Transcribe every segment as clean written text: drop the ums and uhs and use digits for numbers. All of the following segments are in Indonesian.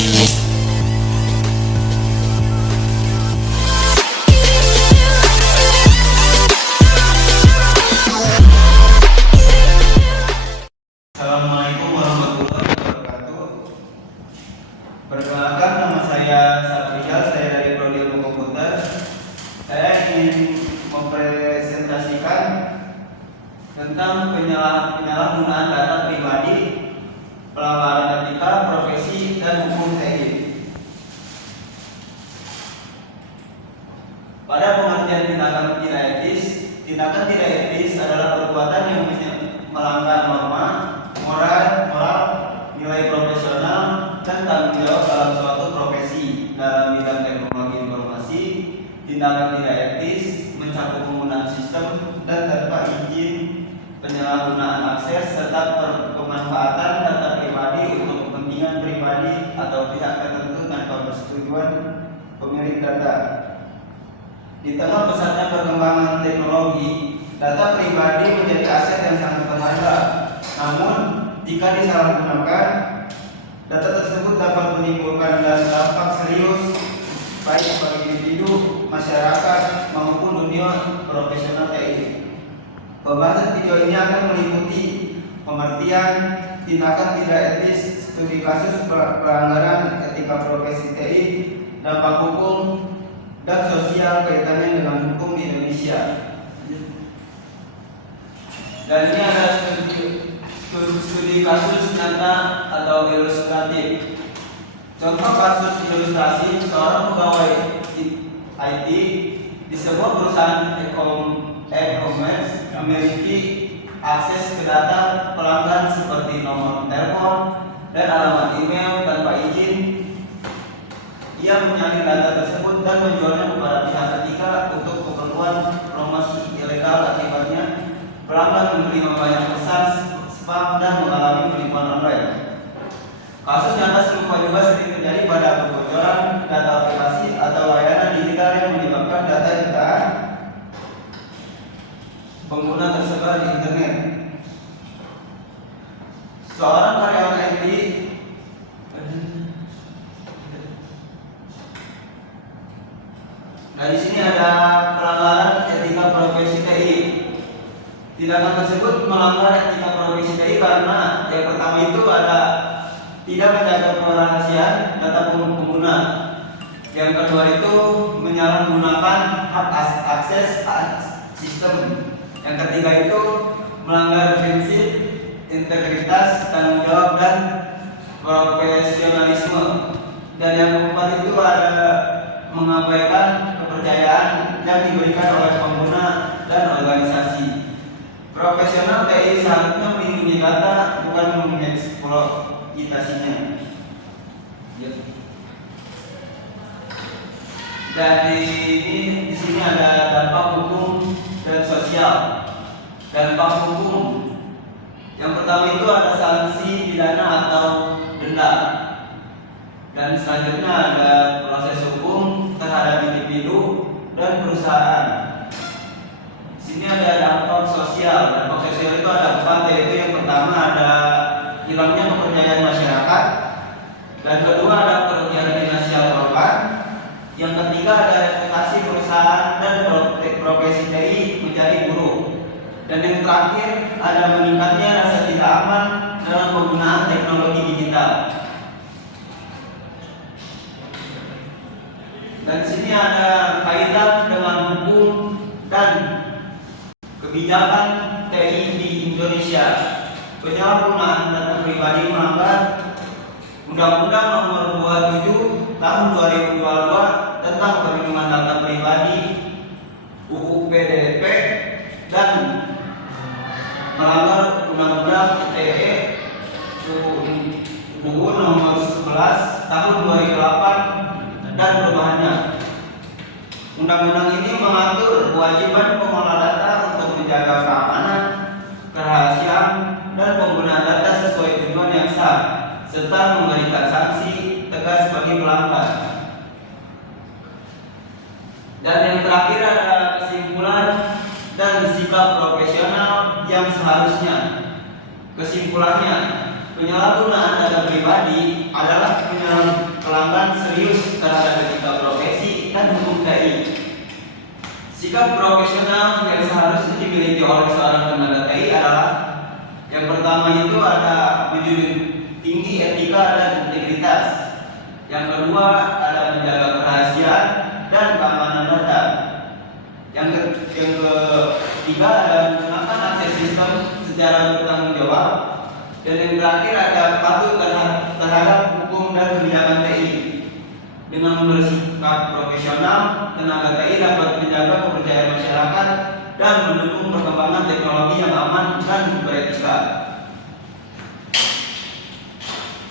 Assalamualaikum warahmatullahi wabarakatuh. Perkenalkan, nama saya Saprijal, saya dari Prodi Ilmu Komputer. Saya ingin mempresentasikan tentang penyalahgunaan data pribadi, pelanggaran etika, profesi, dan hukum TI. Pada pengertian tindakan tidak etis adalah perbuatan yang melanggar norma, moral, nilai profesional, dan tanggung jawab dalam suatu profesi. Dalam bidang teknologi informasi, tindakan tidak etis mencakup penggunaan sistem dan tanpa izin, penyalahgunaan akses, serta pemanfaatan data pribadi untuk kepentingan pribadi atau pihak tertentu tanpa persetujuan pemilik data. Di tengah pesatnya perkembangan teknologi, data pribadi menjadi aset yang sangat berharga. Namun, jika disalahgunakan, data tersebut dapat menimbulkan dampak serius baik bagi individu, masyarakat, maupun dunia profesional TI. Pembahasan video ini akan meliputi pengertian tindakan tidak etis, studi kasus pelanggaran etika profesi TI, dampak hukum dan sosial kaitannya dengan hukum di Indonesia. Dan ini ada studi kasus nyata atau ilustratif. Contoh kasus ilustrasi, seorang pegawai IT di sebuah perusahaan e-commerce memiliki akses ke data pelanggan seperti nomor telepon dan alamat email tanpa izin. Ia menyalin data tersebut dan menjualnya kepada pihak ketiga untuk keperluan promosi ilegal. Akibatnya, pelanggan menerima banyak pesan spam dan mengalami penipuan online. Kasus nyata serupa juga sering terjadi pada kebocoran data aplikasi atau layanan digital yang menyebabkan data jutaan pengguna tersebar di internet. Seorang karyawan IT di sini ada pelanggaran etika profesi TI. Tindakan tersebut melanggar etika profesi TI karena yang pertama itu ada tidak menjaga kerahasiaan data pengguna. Yang kedua itu menyalahgunakan hak akses sistem. Yang ketiga itu melanggar prinsip integritas, tanggung jawab, dan profesionalisme. Dan yang keempat itu ada mengabaikan kepercayaan yang diberikan oleh pengguna dan organisasi. Profesional TI seharusnya melindungi data, bukan mengeksploitasinya. Dan di sini ada dampak hukum dan sosial. Dampak hukum yang pertama itu ada sanksi pidana atau denda. Dan selanjutnya ada proses hukum terhadap individu dan perusahaan. Di sini ada dampak sosial. Dampak sosial itu ada empat, yaitu yang pertama ada hilangnya kepercayaan masyarakat, dan kedua ada kerugian finansial korban, yang ketiga ada reputasi perusahaan dan profesi TI menjadi buruk, dan yang terakhir ada meningkatnya rasa tidak aman dalam penggunaan teknologi digital. Dan sini ada kaitan dengan hukum dan kebijakan TI di Indonesia. Penyalahgunaan data pribadi melanggar Undang-Undang Nomor 27 Tahun 2022 tentang Perlindungan Data Pribadi (UU PDP) dan melanggar Undang-Undang ITE UU Nomor 11 Tahun 2008 dan perubahannya. Undang-undang ini mengatur kewajiban pengelola data untuk menjaga keamanan, kerahasiaan, dan penggunaan data sesuai tujuan yang sah, serta memberikan sanksi tegas bagi pelanggar. Dan yang terakhir ada kesimpulan dan sikap profesional yang seharusnya. Kesimpulannya, penyalahgunaan data pribadi adalah pelanggan serius terhadap etika profesi dan hukum TI. Sikap profesional yang seharusnya dimiliki oleh seorang tenaga TI adalah yang pertama itu ada menjunjung tinggi etika dan integritas. Yang kedua ada menjaga kerahasiaan dan keamanan data. Yang ketiga ada menggunakan akses sistem secara bertanggung jawab. Dan yang terakhir ada patuh terhadap hukum dan kebijakan TI. Dengan bersikap profesional, tenaga TI dapat menjaga kepercayaan masyarakat dan mendukung perkembangan teknologi yang aman dan beretika.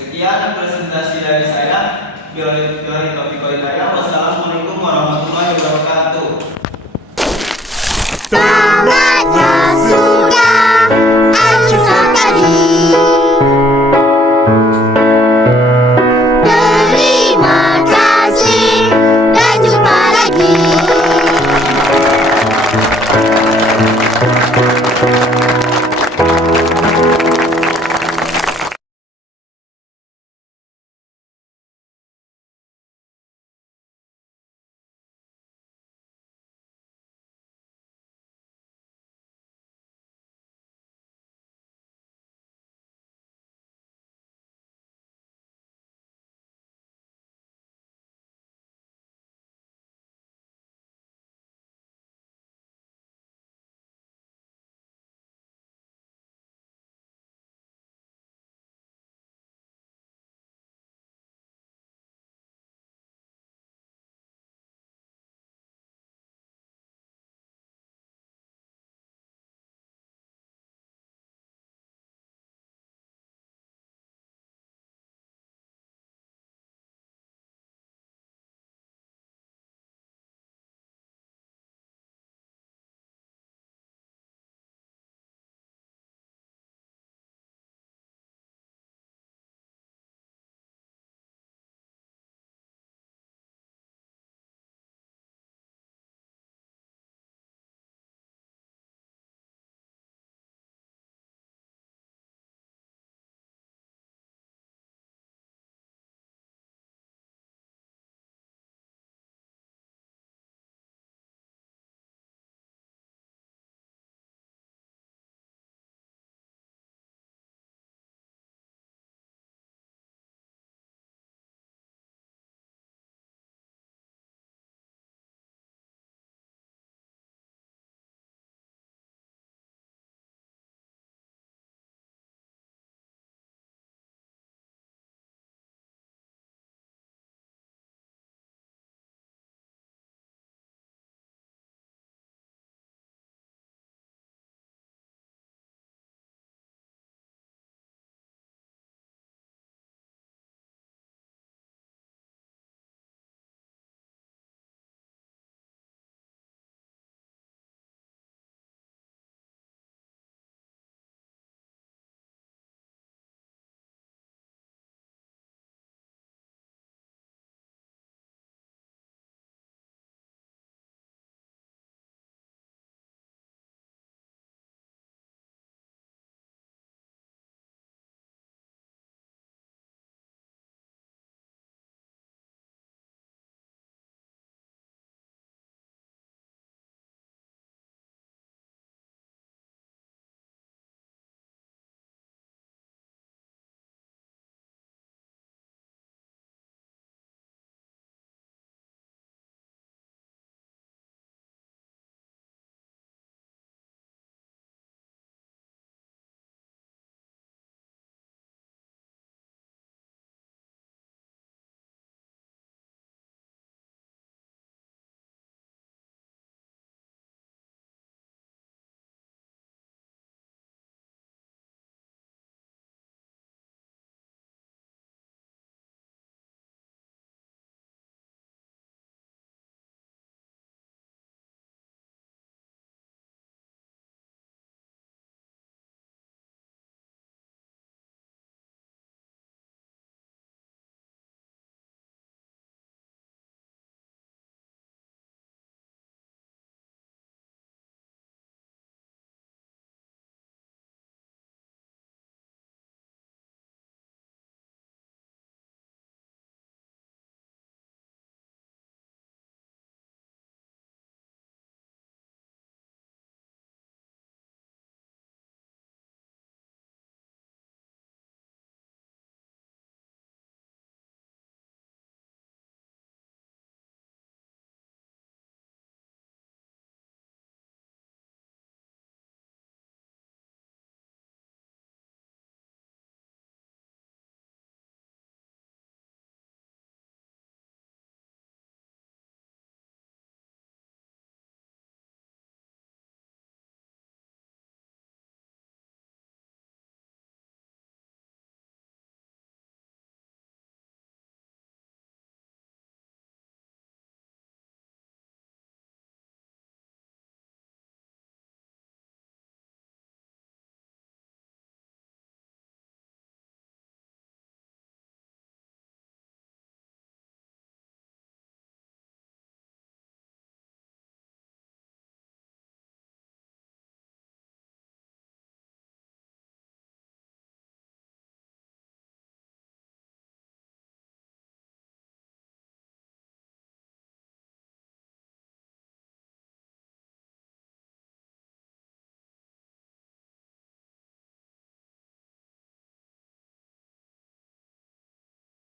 Sekian presentasi dari saya. Biar topik saya. Wassalamualaikum warahmatullahi wabarakatuh.